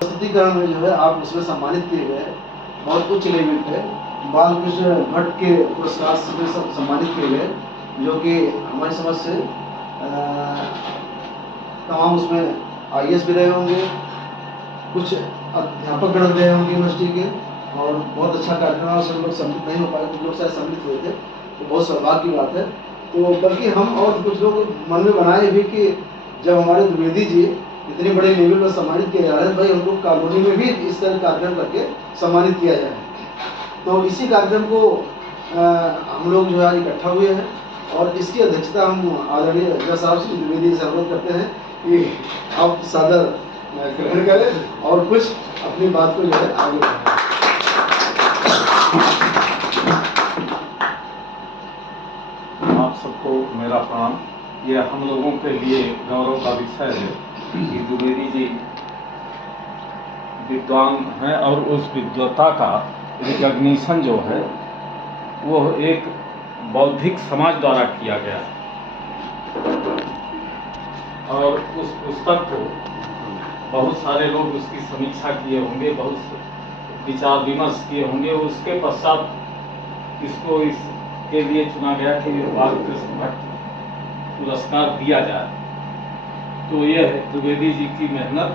प्रस्तुतिकरण में जो है आप उसमें सम्मानित किए गए, बहुत उच्च लेवल पे बालकृष्ण भट्ट के पुरस्कार से सम्मानित किए गए, जो कि हमारी समझ से तमाम उसमें IAS भी रहे होंगे, कुछ अध्यापक गण रहे होंगे यूनिवर्सिटी के, और बहुत अच्छा कार्यक्रम है। उसमें लोग सम्मिलित नहीं हो पाए, कुछ लोग शायद सम्मिलित हुए थे, तो बहुत सौभाग्य की बात है। तो बल्कि हम और कुछ लोग मन में बनाए भी कि जब हमारे द्विवेदी जी इतने बड़े लेवल पर सम्मानित किए जा रहे हैं, भाई हम लोग कॉलोनी में भी इस तरह कार्यक्रम करके सम्मानित किया जाए। तो इसी कार्यक्रम को हम लोग जो है इकट्ठा हुए हैं, और इसकी अध्यक्षता हम आदरणीय जज साहब श्री द्विवेदी से अनुरोध करते हैं कि आप सादर ग्रहण करें और कुछ अपनी बात को जो है आगे बढ़ाएं। आप सबको मेरा प्रणाम। ये हम लोगों के लिए गौरव का विषय है कि द्विवेदी जी विद्वान हैं, और उस विद्वता का रिकॉग्निशन जो है वो एक बौद्धिक समाज द्वारा किया गया, और उस पुस्तक को बहुत सारे लोग उसकी समीक्षा किए होंगे, बहुत विचार विमर्श किए होंगे। उसके पश्चात इसको इसके लिए चुना गया कि बालकृष्ण भट्ट पुरस्कार दिया जाए। तो यह है द्विवेदी जी की मेहनत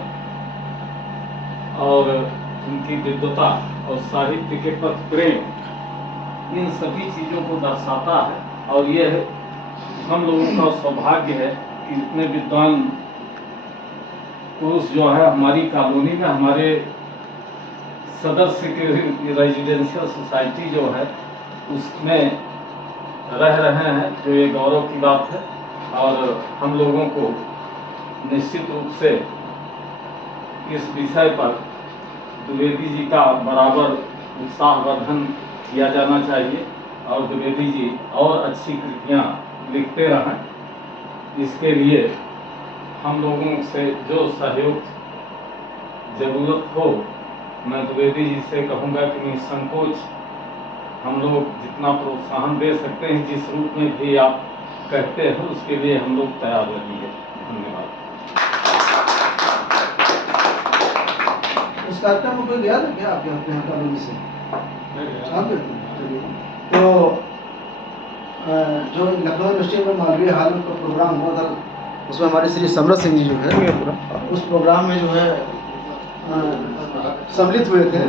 और उनकी विद्वता और साहित्य के प्रति प्रेम, इन सभी चीज़ों को दर्शाता है। और यह हम लोगों का सौभाग्य है कि इतने विद्वान पुरुष जो है हमारी कॉलोनी में, हमारे सदस्य के रेजिडेंशियल सोसाइटी जो है उसमें रह रहे हैं, तो ये गौरव की बात है। और हम लोगों को निश्चित रूप से इस विषय पर द्विवेदी जी का बराबर उत्साहवर्धन किया जाना चाहिए, और द्विवेदी जी और अच्छी कृतियाँ लिखते रहें। इसके लिए हम लोगों से जो सहयोग ज़रूरत हो, मैं द्विवेदी जी से कहूँगा कि निसंकोच हम लोग जितना प्रोत्साहन दे सकते हैं, जिस रूप में भी आप कहते हैं, उसके लिए हम लोग तैयार रहेंगे। धन्यवाद। उस कार्यक्रम में कोई गया था क्या आपके यहाँ कॉलोनी से? आप तो जो लखनऊ यूनिवर्सिटी में मालवीय हॉल का प्रोग्राम हुआ था, उसमें हमारे श्री समरत सिंह जी जो है उस प्रोग्राम में जो है सम्मिलित हुए थे।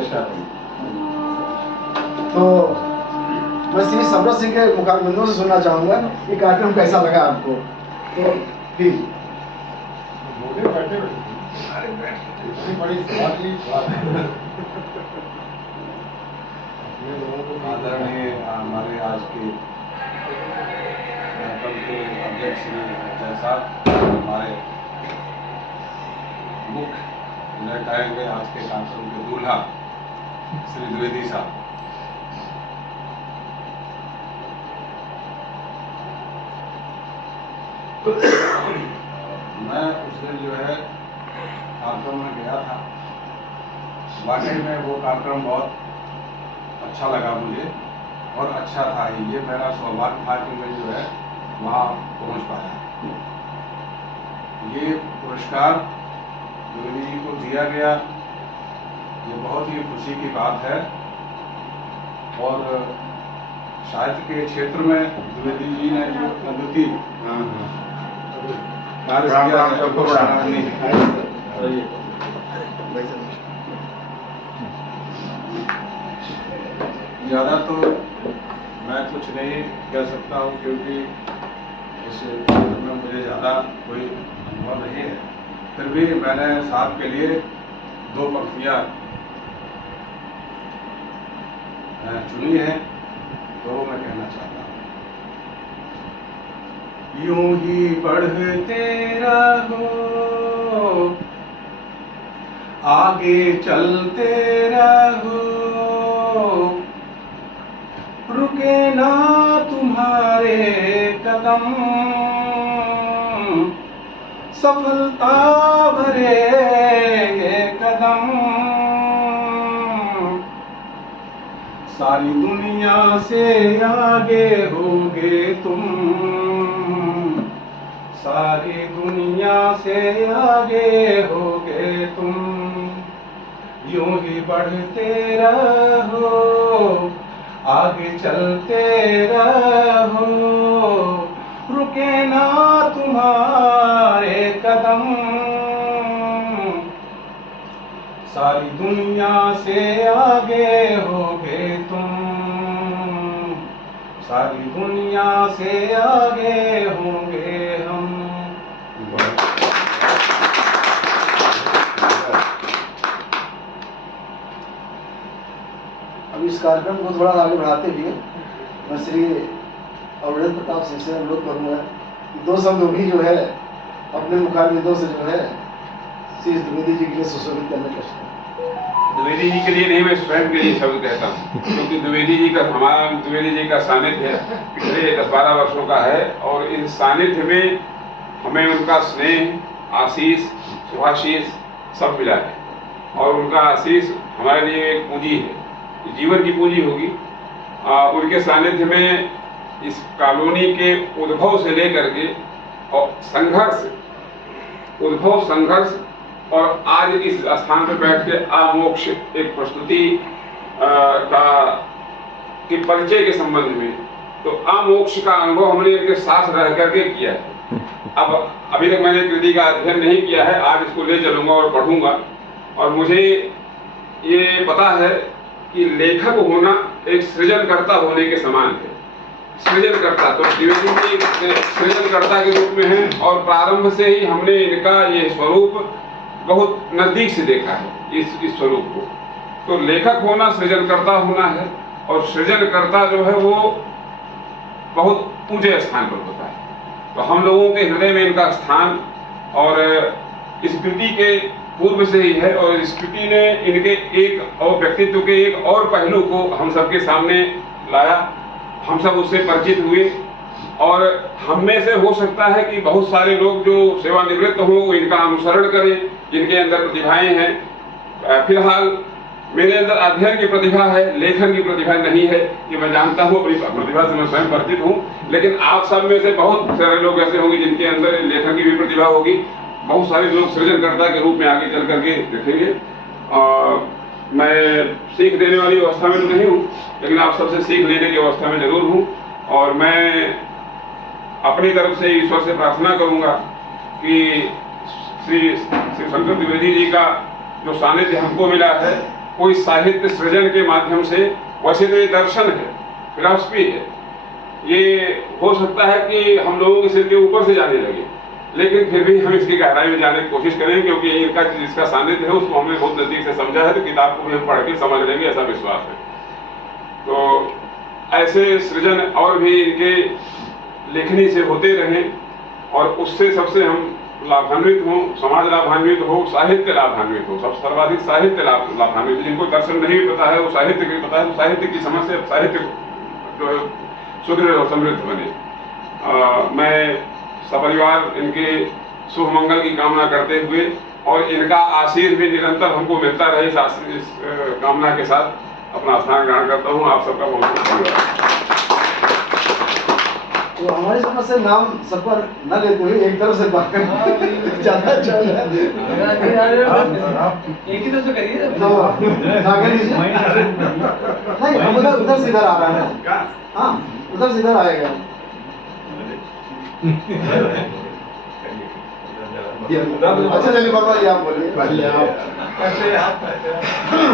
तो मैं श्री समरत सिंह के मुखारबिंदों से सुनना चाहूँगा कि कार्यक्रम कैसा लगा आपको। तो प्लीज आदरणीय हमारे आज के कल के अध्यक्ष श्री जय साहब, हमारे मुख्य लौटाएंगे आज के कार्यक्रम के दूल्हा श्री द्विवेदी साहब, मैं उस दिन जो है कार्यक्रम में गया था। वाकई में वो कार्यक्रम बहुत अच्छा लगा मुझे, और अच्छा था ही। ये मेरा सौभाग्य था कि मैं जो है वहाँ पहुँच पाया। ये पुरस्कार द्विवेदी जी को दिया गया, ये बहुत ही खुशी की बात है। और साहित्य के क्षेत्र में द्विवेदी जी ने जो प्रगति कार्य किया है वो सराहनीय है। ज़्यादा तो मैं कुछ नहीं कह सकता हूँ, क्योंकि इस क्षेत्र में मुझे ज़्यादा कोई अनुभव नहीं है। फिर भी मैंने साहब के लिए दो पंक्तियाँ चुनी हैं, तो वो मैं कहना चाहता हूँ। यूं ही बढ़ते रहो, आगे चलते रहो, रुके ना तुम्हारे कदम, सफलता भरे ये कदम, सारी दुनिया से आगे होगे तुम, सारी दुनिया से आगे होगे तुम। यूं ही बढ़ते रहो, आगे चलते रहो, रुके ना तुम्हारे कदम, सारी दुनिया से आगे होगे तुम, सारी दुनिया से आगे होंगे हम। अब इस कार्यक्रम को थोड़ा आगे बढ़ाते हुए मैं श्री अवधेश प्रताप सिंह से अनुरोध करूंगा कि 2 शब्द भी जो है अपने मुखारबिंदों से जो है श्री द्विवेदी जी के लिए सुशोभित करने का प्रश्न। द्विवेदी जी के लिए नहीं, मैं स्वयं के लिए शब्द कहता हूँ, क्योंकि द्विवेदी जी का सानिध्य पिछले 10-12 वर्षों का है और इस सानिध्य में हमें उनका स्नेह, आशीष, शुभाशीष सब मिला है और उनका आशीष हमारे लिए एक पूंजी है, जीवन की पूंजी होगी। उनके सानिध्य में इस कॉलोनी के उद्भव से लेकर के और संघर्ष और आज इस स्थान पर बैठ के आमोक्ष एक प्रस्तुति के परिचय के संबंध में, तो आमोक्ष का अनुभव हमने इनके साथ रह करके किया है। अब अभी तक मैंने कृति का अध्ययन नहीं किया है, आज इसको ले चलूंगा और पढ़ूंगा और मुझे ये पता है कि लेखक होना एक सृजनकर्ता होने के समान है। सृजनकर्ता तो द्विवेदी जी सृजनकर्ता के रूप में हैं और प्रारंभ से ही हमने इनका ये स्वरूप बहुत नजदीक से देखा है, इस स्वरूप को। तो लेखक होना सृजनकर्ता होना है और सृजनकर्ता जो है वो बहुत ऊंचे स्थान पर होता है। तो हम लोगों के हृदय में इनका स्थान और इस कृति के पूर्व से ही है और इस कृति ने इनके एक और व्यक्तित्व के एक और पहलू को हम सबके सामने लाया, हम सब उससे परिचित हुए और हम में से हो सकता है कि बहुत सारे लोग जो सेवानिवृत्त हों वो इनका अनुसरण करें, जिनके अंदर प्रतिभाएं हैं। फिलहाल मेरे अंदर अध्ययन की प्रतिभा है, लेखन की प्रतिभा नहीं है, कि मैं जानता हूँ अपनी प्रतिभा से मैं स्वयं परिचित हूँ, लेकिन आप सब में से बहुत सारे लोग ऐसे होंगे जिनके अंदर लेखन की भी प्रतिभा होगी। बहुत सारे लोग सृजनकर्ता के रूप में आगे चल करके देखेंगे। मैं सीख देने वाली अवस्था में तो नहीं हूँ, लेकिन आप सबसे सीख लेने की अवस्था में जरूर हूँ और मैं अपनी तरफ से ईश्वर से प्रार्थना करूँगा कि श्री शंकर द्विवेदी जी का जो सानिध्य हमको मिला है, कोई साहित्य सृजन के माध्यम से, वैसे तो ये दर्शन है, फिलॉसफी है, ये हो सकता है कि हम लोगों के सिर के ऊपर से जाने लगे, लेकिन फिर भी हम इसकी गहराई में जाने की कोशिश करें, क्योंकि इनका जिसका सानिध्य है उसको हमने बहुत नजदीक से समझा है, तो किताब को भी हम पढ़ के समझ लेंगे, ऐसा विश्वास है। तो ऐसे सृजन और भी इनके लेखनी से होते रहें और उससे सबसे हम लाभान्वित हों, समाज लाभान्वित हो, साहित्य लाभान्वित हो, सब सर्वाधिक साहित्य लाभान्वित। जिनको दर्शन नहीं पता है वो साहित्य की पता है, तो साहित्य की समझ से साहित्य जो है सुदृढ़ और समृद्ध बने। मैं सपरिवार इनके शुभ मंगल की कामना करते हुए और इनका आशीर्वाद भी निरंतर हमको मिलता रहे, इस कामना के साथ अपना स्थान ग्रहण करता हूँ। आप सबका बहुत बहुत धन्यवाद। तो हमारी समझ से नाम सब पर न लेते हुए एक तरफ से बात ज्यादा चल रहा है, एक ही तरफ से करिए तो आगे लीजिए। नहीं, हम उधर से इधर आ रहा है, हाँ उधर से इधर आएगा। अच्छा चलिए बाबा जी आप बोलिए। पहले आप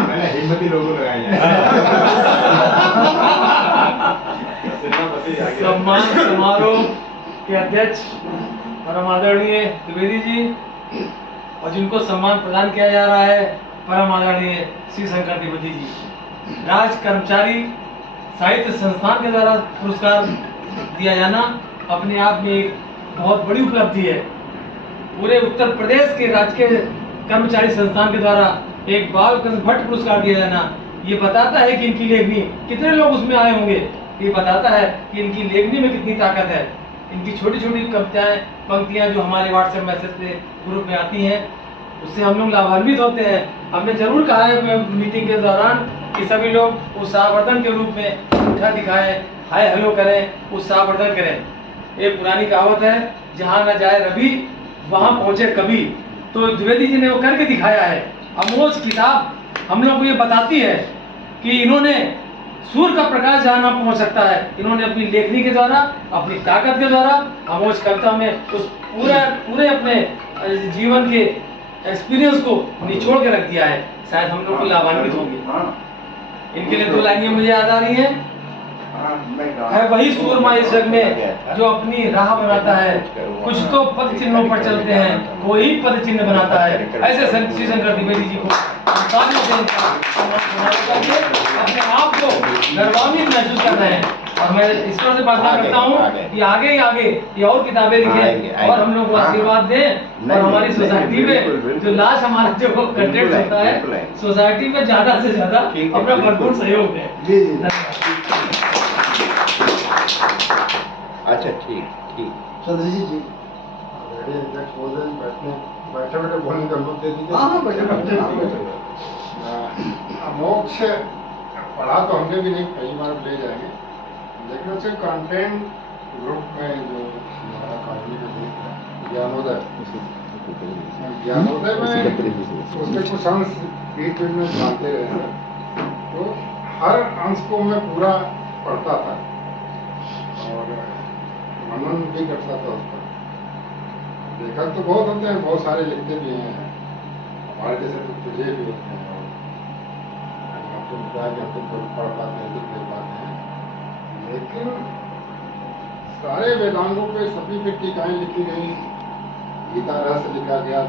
मैंने हिम्मती लोगों लगाई है। सम्मान समारोह के अध्यक्ष परम आदरणीय द्विवेदी जी और जिनको सम्मान प्रदान किया जा रहा है परम आदरणीय श्री शंकर द्विवेदी जी, राज कर्मचारी साहित्य संस्थान के द्वारा पुरस्कार दिया जाना अपने आप में एक बहुत बड़ी उपलब्धि है। पूरे उत्तर प्रदेश के राजकीय कर्मचारी संस्थान के द्वारा एक बाल भट्ट पुरस्कार दिया जाना, ये बताता है कि इनकी लेखनी, कितने लोग उसमें आए होंगे, ये बताता है कि इनकी लेखनी में कितनी ताकत है। इनकी छोटी छोटी पंक्तियां जो हमारे व्हाट्सएप मैसेज पे ग्रुप में आती हैं, उससे हम लोग लाभान्वित होते हैं। हमने जरूर कहा है मीटिंग के दौरान कि सभी लोग उत्साहवर्धन के रूप में उठा दिखाएं, हाय हेलो करें, उत्साहवर्धन करें। ये पुरानी कहावत है, जहाँ न जाए रवि वहाँ पहुँचे कवि। तो द्विवेदी जी ने वो करके दिखाया है। अमोज किताब हम लोग को ये बताती है कि इन्होंने सूर्य का प्रकाश जहाँ ना पहुँच सकता है, इन्होंने अपनी लेखनी के द्वारा, अपनी ताकत के द्वारा आमोज कविता में उस पूरे अपने जीवन के एक्सपीरियंस को निचोड़ के रख दिया है। शायद हम लोग को लाभान्वित होंगे। इनके लिए 2 लाइनें मुझे याद आ रही हैं। है वही सूरमा इस जग में जो अपनी राह बनाता है, कुछ तो पद चिन्हों पर चलते हैं, कोई पद चिन्ह बनाता है। ऐसे श्री शंकर द्विवेदी जी को अपने आप को गर्वान्वित महसूस कर रहे हैं। और मैं ईश्वर से प्रार्थना करता हूँ कि आगे ही आगे ये और किताबें लिखें और हम लोग को आशीर्वाद दें, और हमारी सोसाइटी में जो लास्ट हमारा जो कंटेंट होता है, सोसाइटी में ज्यादा से ज्यादा अपना भरपूर सहयोग दें। जी जी। अच्छा, ठीक। चंद्र जी। अध्यक्ष महोदय, बैठे बैठे बोलने का अनुमति दे दीजिए। हाँ बैठे। मोक्ष पढ़ा तो हमने भी नहीं, कई बार ले जाएंगे, लेकिन उसके कंटेंट ग्रुप में जो हमारा कहानी का ग्रुप है ज्ञानोदय में उसके कुछ अंश बीच में जानते रहे सर, तो हर अंश को मैं पूरा पढ़ता था और मनन भी करता था उस पर। लेखक तो बहुत होते हैं, बहुत सारे लिखते भी हैं, हमारे जैसे तो तुझे भी होते हैं, आपको बताया कि हम तो पढ़ पाते हैं, लिख नहीं पाते हैं, लेकिन सारे वेदांगों पे सभी पे टीकाएं लिखी गई, गीता रहस्य लिखा गया,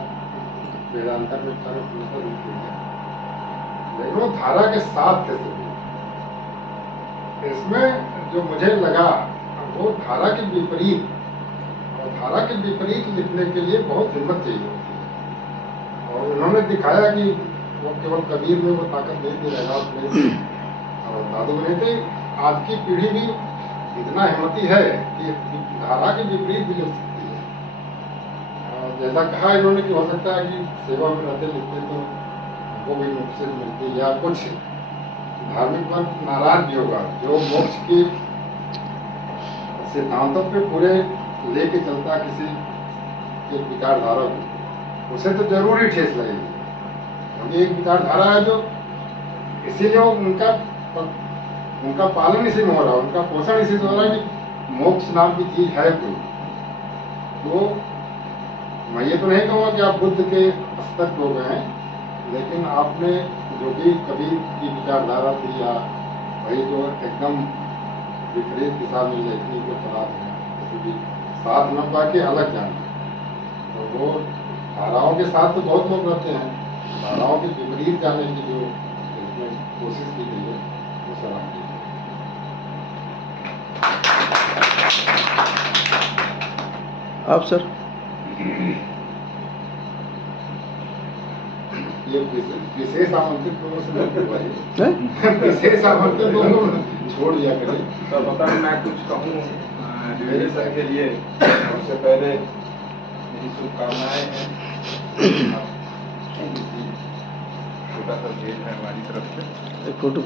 वेदांतर में सारे पुस्तक लिखे गए, लेकिन वो धारा के साथ थे सभी। इसमें जो मुझे लगा वो धारा के विपरीत, और धारा के विपरीत लिखने के लिए बहुत हिम्मत चाहिए होती है, और उन्होंने दिखाया कि वो केवल कबीर में वो ताकत नहीं थी, रैदास में और दादू में नहीं थी। आज की पीढ़ी भी इतना हिम्मती है कि धारा के विपरीत भी लिख सकती है। जैसा कहा इन्होंने कि हो सकता है कि सेवा में रहते लिखते तो हमको भी मोक्ष मिलती, या कुछ धार्मिक पर नाराज भी होगा जो मोक्ष की सिद्धांतों पे पूरे लेके चलता किसी एक विचारधारा को, उसे तो जरूर ही ठेस लगेगी, क्योंकि एक विचारधारा है जो इसीलिए उनका पालन इसी में हो रहा है, उनका पोषण इसी से हो रहा है कि मोक्ष नाम की चीज है कोई। तो मैं ये तो नहीं कहूँगा कि आप बुद्ध के स्तर हो गए हैं, लेकिन आपने जो भी कबीर की विचारधारा थी, या वही जो एकदम विपरीत दिशा में लेखनी को चला देना, जैसे कि साथ न पाके अलग जाना, तो वो धाराओं के साथ तो बहुत लोग रहते हैं, धाराओं के विपरीत जाने की जो इसमें कोशिश की गई है वो सराहनीय है। आप सर? ये विशेष आमंत्रित लोगों से विशेष आमंत्रित लोगों छोड़ दिया करें। तो पता नहीं मैं कुछ कहूँ द्विवेदी सर के लिए। सबसे पहले मेरी शुभकामनाएं हैं, छोटा सा भेंट है हमारी तरफ से। एक फोटो